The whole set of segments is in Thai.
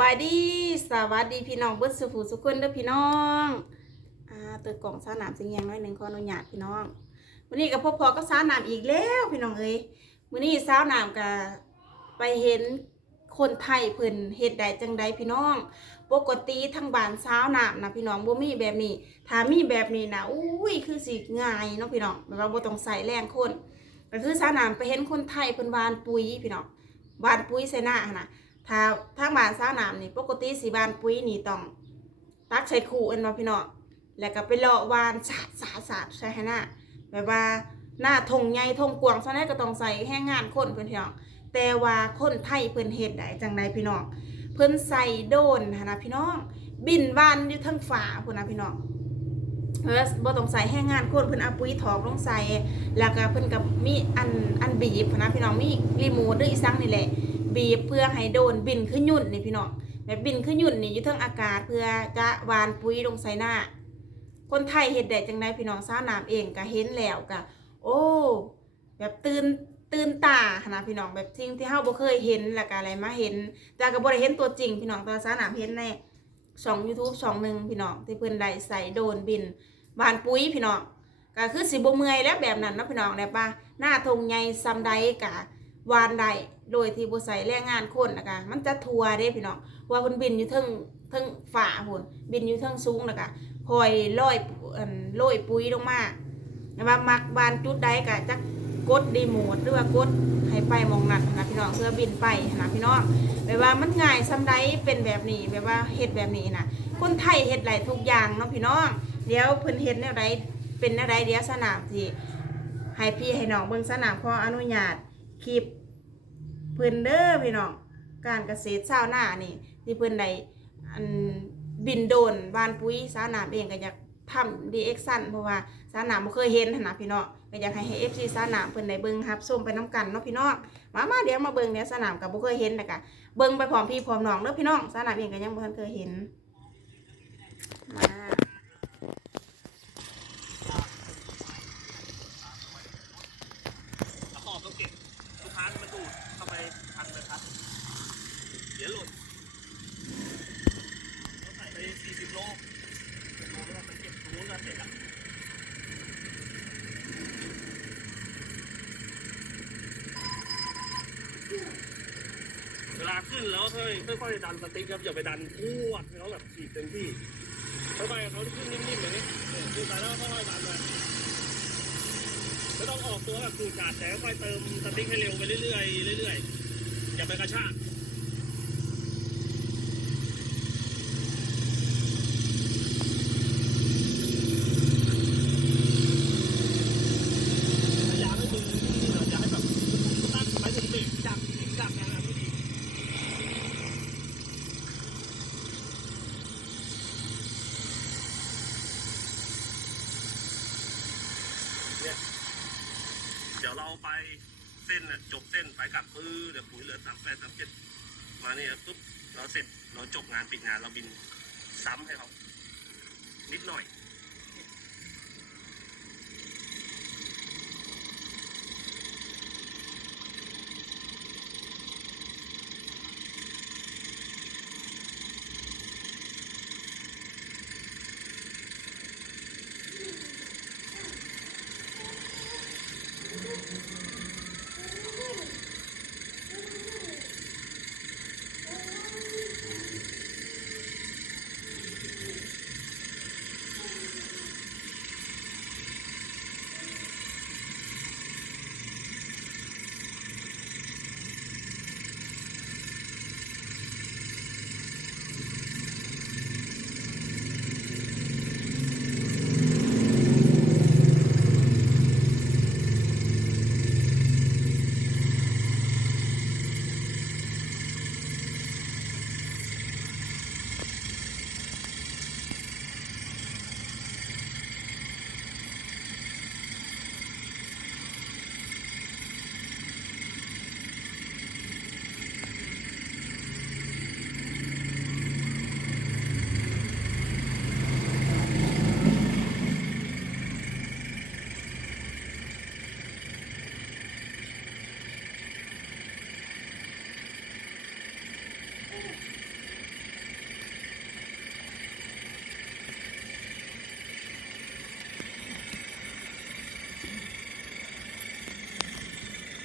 บายดีสวัสดีพี่น้องเบิดสุขสุขคนเด้อพี่น้องอ่าเติดกล่องสาหนามสิงแยงน้อยหนึ่งขออนุญาตพี่น้อง วันนี้กับพ่อพอก็สาหนามอีกแล้วพี่น้องเอ้ยวันนี้สาวหนามกับไปเห็นคนไทยเพิ่นเฮ็ดได้จังใดพี่น้อง ปกติทั้งบ้านสาวหนามนะพี่น้องบ่มีแบบนี้ถ้ามีแบบนี้นะอุ้ยคือสิง่ายเนาะพี่น้องแบบว่าบ่ต้องใส่แรงคนก็คือสาวหนามไปเห็นคนไทยเพิ่นวานปุ๋ยพี่น้องวานปุ๋ยใส่หน้าหนน่ะ ถ้าทางบ้านสาวน้ำนี่ปกติสีบานปุ๋ยนี่ต้องตักใส่ขู่เอ็นมาพี่น้องแล้วก็ไปเลาะวานสาดสาดสาดใส่ให้หน้าแบบว่าหน้าทงใหญ่ทงกวางซะนั้นก็ต้องใส่แห้งงานคนเพื่อนพี่น้องแต่ว่าคนไทยเพิ่อนเฮ็ดได้จังใดพี่น้องเพิ่อนใส่โดนนะพี่น้อง บินวานอยู่ทั้งฟ้าพุ่นนะพี่น้องเพิ่นบ่ต้องใส่แห้งงานคนเพิ่อนเอาปุ๋ยถอกลงใส่แล้วก็เพิ่อนก็มีอันอันบีบนนะพี่น้องมีรีโมทหรืออีสังนี่แหละ บีบเพื่อให้โดนบินขึ้นยุ่นนี่พี่น้องแบบบินขึ้นยุ่นนี่อยู่เทิงอากาศเพื่อจะวานปุ๋ยลงใส่หน้า คนไทยเห็ดแดดจังไดพี่น้องซ่าน้ำเองก็เห็นแล้วก็โอ้แบบตื่นตื่นตาหนนะพี่น้องแบบสิ่งที่เฮาบ่เคยเห็นแล้วก็อะไรมาเห็น แต่ก็บ่ได้เห็นตัวจริงพี่น้องแต่ซ่าน้ำเห็นในช่อง YouTube ช่องหนึ่งพี่น้องที่เพิ่อนได้ใส่โดนบินวานปุ๋ยพี่น้องก็คือสิบ่เมื่อยแล้วแบบนั้นนะพี่น้องได้ปะหน้าทงใหญ่ซำใดกะ วานได้โดยที่บ่ใส่แรงงานคนนะคะมันจะทัวเด้พี่น้องว่าเพิ่นบินอยู่เทิงเทิงฝ่าพุ่นบินอยู่เทิงสูงนะคะคอยลอยอันโรยปุ๋ยลงมาแต่ว่ามักบานจุดใดก็จักกดรีโมทหรือว่ากดให้ไปมองนั่นนะพี่น้องเพื่อบินไปนะพี่น้องแบบว่ามันง่ายซำใดเป็นแบบนี้แบบว่าเฮ็ดแบบนี้นะคนไทยเฮ็ดหลายทุกอย่างเนาะพี่น้องเดี๋ยวเพิ่นเฮ็ดแนวใดเป็นแนวใดเดี๋ยวสนามสิให้พี่ให้น้องเบิ่งสนามขออนุญาต คลิปเพิ่นเด้อพี่น้องการเกษตรชาวนานี่ที่เพิ่นได้อันบินโดนบานปุ๋ยสาวนามเองก็อยากทำดีเอ็กซันเพราะว่าสาวนามบ่เคยเห็นนะพี่น้องก็อยากให้ให้ FC สาวนามเพิ่นได้เบิ่งครับชมไปนํกันเนาะพี่น้องมามาเดี๋ยวมาเบิ่งเดี๋ยวสาวนามก็บ่เคยเห็นแล้วก็เบิ่งไปพร้อมพี่พร้อมน้องเด้อพี่น้องสาวนามเองก็ยังบ่เคยเห็นมา ตะขอบต้องเก็บทุกครั้งมันดูดเข้าไปทันเลยครับ เดี๋ยวหล่นเราใส่ไป 40 โลโลแล้วเราไปเก็บตรงนู้นก็เสร็จละเวลาขึ้นแล้วค่อยค่อยๆดันสติ๊กครับอย่าไปดันพวดให้เขาแบบขีดเต็มที่ค่อยๆเขาขึ้นนิ่มๆแบบนี้เนี่ยขึ้นไปแล้วค่อยๆดันไปไม่ต้องออกตัวแบบสูดกาดแต่ค่อยเติมสติ๊กให้เร็วไปเรื่อยๆเรื่อยๆอย่าไปกระชากอย่าให้ดึงนี่หน่อยอย่าให้แบบตั้งไปถึงเบรกจับจับนะครับไม่ดีเดี๋ยว เราไปเส้นนะจบเส้นไปกลับปื้อเดี๋ยวปุ๋ยเหลือสามแปดสามเจ็ดมาเนี่ยปุ๊บเราเสร็จเราจบงานปิดงานเราบินซ้ำให้เขานิดหน่อย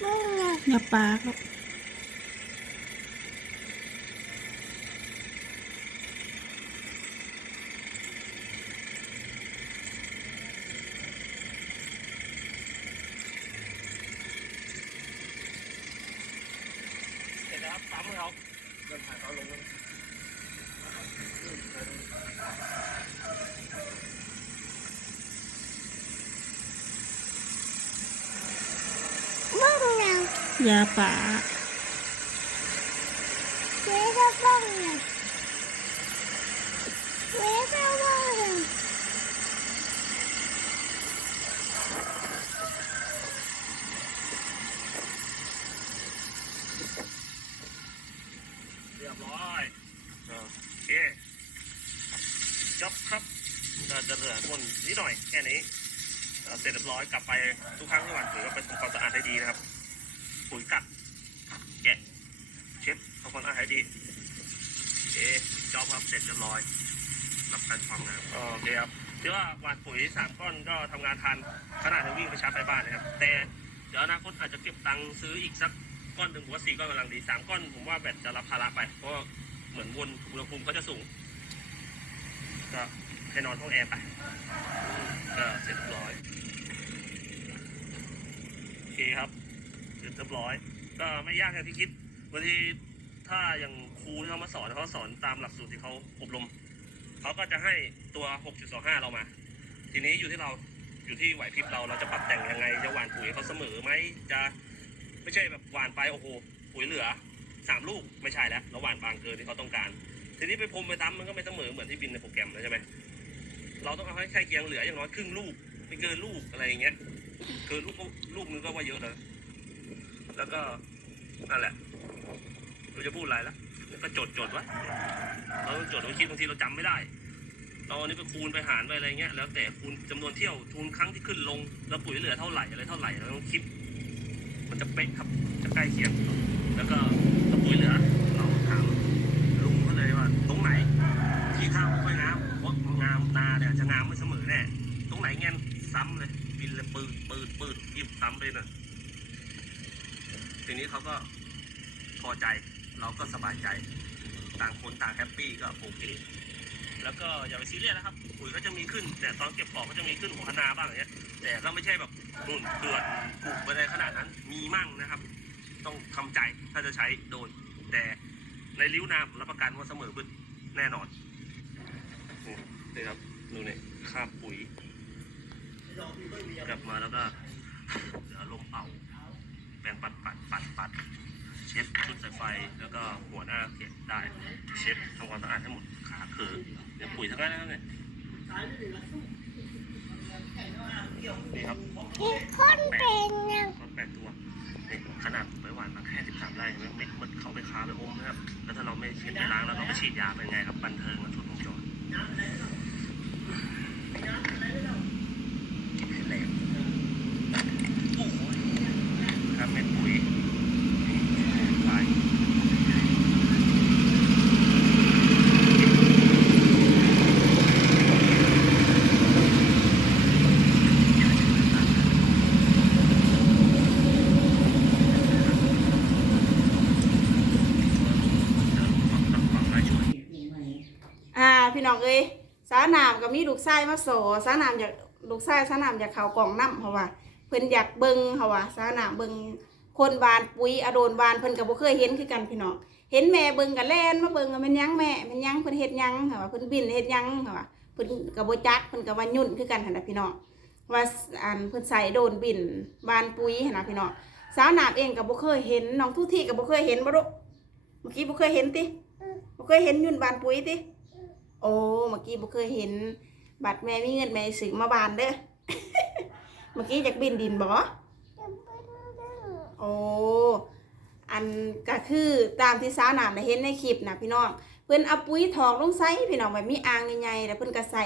ม อย่าปากครับ เสร็จแล้วครับซ้ำให้เขาเดินผ่านเขาลงเลย บ้องนะ อ ยาปากเว้ยก็บ้องนะเว้ยก็บ้องนะเรียบร้อยโอเคจบครับก็จะเหลือคนนิดหน่อยแค่นี้เสร็จเรียบร้อยกลับไปทุกครั้งที่หวานปุ๋ยก็ไปทำความสะอาดให้ดีนะครับ ปุ๋ยกัดแกะเช็ดทำ ความสะอาดให้ดีโอเคจอบครับเสร็จเรียบร้อยรับการความงามโอเคครับที่ว่าหวานปุ๋ยสามก้อนก็ทำงานทันขนาดจะวิ่งไปชาร์จไฟบ้านนะครับ แต่เดี๋ยวอนาคตอาจจะเก็บตังค์ซื้ออีกสักก้อนหนึ่งผมว่าสี่ก้อนกำลังดีสามก้อนผมว่าแบตจะรับภาระไปเพราะว่าเหมือนวนอุณหภูมิเขาจะสูง ก็ให้นอนห้องแอร์ไปก็เสร็จเรียบร้อยโอเคครับเสร็จเรียบร้อย ก็ไม่ยากอย่างที่คิดบางที ถ้าอย่างครูที่เขามาสอนเขาสอนตามหลักสูตรที่เขาอบรมเขาก็จะให้ตัว 6.25 เรามา ทีนี้อยู่ที่เราอยู่ที่ไหวพริบเราเราจะปรับแต่งยังไงจะหว่านปุ๋ยเขาเสมอไหมจะไม่ใช่แบบหว่านไปโอ้โหปุ๋ยเหลือสามลูกไม่ใช่แล้วเราหว่านบางเกินที่เขาต้องการ ทีนี้ไปพรมไปตั้มมันก็ไม่เสมอเหมือนที่บินในโปรแกรมแล้วใช่ไหมเราต้องเอาให้ใกล้เคียงเหลืออย่างน้อยครึ่งลูกไม่เกินลูกอะไรอย่างเงี้ยเกินลูกก็ลูกนึงก็ว่าเยอะแล้วแล้วก็นั่นแหละ เราจะพูดอะไรละแล้วก็จดจดไว้เราจดไว้คิดบางทีเราจำไม่ได้เราอันนี้ไปคูณไปหารไปอะไรเงี้ยแล้วแต่คูณจำนวนเที่ยวทูนครั้งที่ขึ้นลง แล้วปุ๋ยเหลือเท่าไหร่อะไรเท่าไหร่เราต้องคิด มันจะเป๊ะครับจะใกล้เคียง แล้วก็ถ้าปุ๋ยเหลือ เราถามลุงก็เลยว่าตรงไหน ที่ข้าวไม่ค่อยงามเพราะงามนาเนี่ยจะงามไม่เสมอแน่ตรงไหนเงี้ยซ้ำเลยบินเลยปืดปืดปืดยิบซ้ำเลยน่ะทีนี้เขาก็พอใจ เราก็สบายใจ ต่างคนต่างแฮปปี้ก็โอเคแล้วก็อย่าไปซีเรียสนะครับปุ๋ยก็จะมีขึ้น แต่ตอนเก็บของก็จะมีขึ้นหัวคนาบ้างอย่างเงี้ย แต่ก็ไม่ใช่แบบนุ่นเดือดกุกไปเลยขนาดนั้น มีมั่งนะครับ ต้องทำใจถ้าจะใช้โดน แต่ในริ้วนาผมรับประกันว่าเสมอขึ้นแน่นอนนี่ครับดูเนี่ยคาบปุ๋ย กลับมาแล้วก็เดี๋ยวลมเป่าแปรงปัดปัดปัดปัด ช็ดชุดสายไฟแล้วก็หัวหน้าเก็บได้ เช็ดทำความสะอาดให้หมดขาคือเนี่ยปุ๋ยทั้งนั้นนะเนี่ยนี่ครับที่คนเป็นนะรถแปดตัวนี่ขนาดไปหวานมาแค่สิบสามไร่เห็นไหมเม็ดมันเข้าไปคาไปอมนะครับ แล้วถ้าเราไม่เช็ดไม่ล้างแล้วเราไม่ฉีดยาเป็นไงครับบันเทิงมันชุดวงจรกินให้แรงโอ้โหครับเม็ดปุ๋ยนี่ไป อ่า พี่น้ องเอ้ยสาวนามก็มีลูกชายมาโสสาวนามอยากลูกชายสาวนามอยากเข้ากล่องน้ำเพราะว่าเพิ่นอยากเบิ่งเพราะว่าสาวนามเบิ่งคนวานปุ๋ยอโดนวานเพิ่นก็บ่เคยเห็นคือกันพี่น้องเห็นแม่เบิ่งก็แล่นมาเบิ่งว่าแม่นยังแม่ม่นยังเพิ่นเฮ็ดยังค่ะว่าเพิ่นบินเฮ็ดยังค่ะว่าเพิ่นก็บ่จักเพิ่นก็ว่ายุ่นคือกันหั่นน่ะพี่น้องว่าอันเพิ่นใส่โดนบินบานปุ๋ยหั่นน่ะพี่น้องสาวนามเองก็บ่เคยเห็นน้องทุกที่ก็บ่เคยเห็นบ่ลูกเมื่อกี้บ่เคยเห็นติบ่เคยเห็นยุ่นบานปุ๋ยติ โอ้เมื่อกี้บ่เคยเห็น บัตรแม่มีเงินแม่ซื้อมาบานเด้อ เมื่อกี้จากบินดินบ่โอ้ อันก็คือตามที่สาวหนามได้เห็นในคลิปนะพี่น้อง เพิ่นเอาปุ๋ยทองลงใส่พี่น้องแบบมีอ่างใหญ่ๆแล้วเพิ่นก็ใส่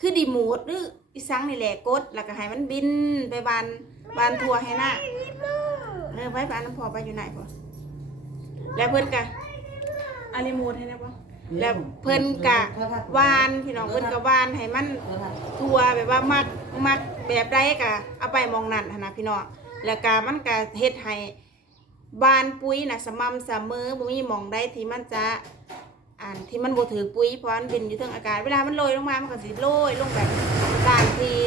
คือดีโมดหรืออีสังนี่แหละกด แล้วก็ให้มันบินไปบานบานทั่วให้หน้าเออไว้บานน้ำพอไปอยู่ไหนพอแล้วเพิ่นก็อาริโมดให้นะบ่ แล้วเพิ่นกะวานพี่น้องเพิ่นกะวานให้มันทัวแบบว่ามักมักแบบใดกะเอาไปมองนั่นนะพี่น้องแล้วก็มันก็เฮ็ดให้บานปุ๋ยนะสม่ำเสมอบ่มีมองใดที่มันจะอ่านที่มันบ่ถือปุ๋ยเพราะมันบินอยู่เทิงอากาศเวลามันโรยลงมามันก็สิโรยลงแบบตามที่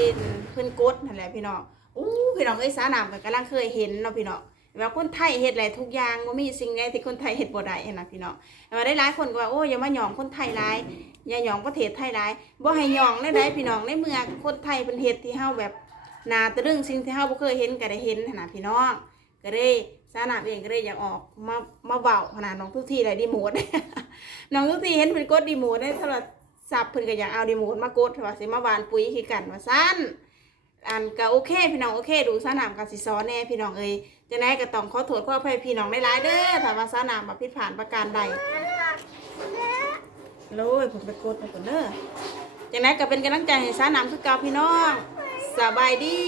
เพิ่นกดนั่นแหละพี่น้องอู้พี่น้องเอ้ยสาน้ำก็กำลังเคยเห็นเนาะพี่น้อง ว่าคนไทยเฮ็ดหลายทุกอย่างบ่มีสิ่งใดที่คนไทยเฮ็ดบ่ได้หั้นะพี่น้องแต่ว่าได้หลายคนก็ว่าโอ้ยอย่ามาหยองคนไทยหลายอย่าหยองประเทศไทยหลายบ่ให้หยองได้ไดพี่น้องในเมืองคนไทยเพิ่นเฮ็ดที่เฮาแบบน่าตะลึงสิ่งที่เฮาบ่เคยเห็นก็ได้เห็นขนนะพี่น้องก็ได้สานามเองก็ได้อยากออกมามาเบาขนาดน้องทุกทีเลยดีโมดน้องทุกทีเห็นเพิ่นกดดีโมดได้โทรศัพท์เพิ่นก็อยากเอาดีโมดมากดว่าสิมาหวานปุ๋ยคือกันว่าซั่น อันก็โอเคพี่น้องโอเค ดูสนามก็สิซอแน่พี่น้องเอ้ยจะไหนก็ต้องขอโทษขออภัยพี่น้องหลายๆเด้อถ้าว่าสนามบ่ผิดผ่านประการใดโลยผมไปกดไปก่อนเด้อจังไดก็เป็นกำลังใจให้สานามคือเก่าพี่น้องสบายดี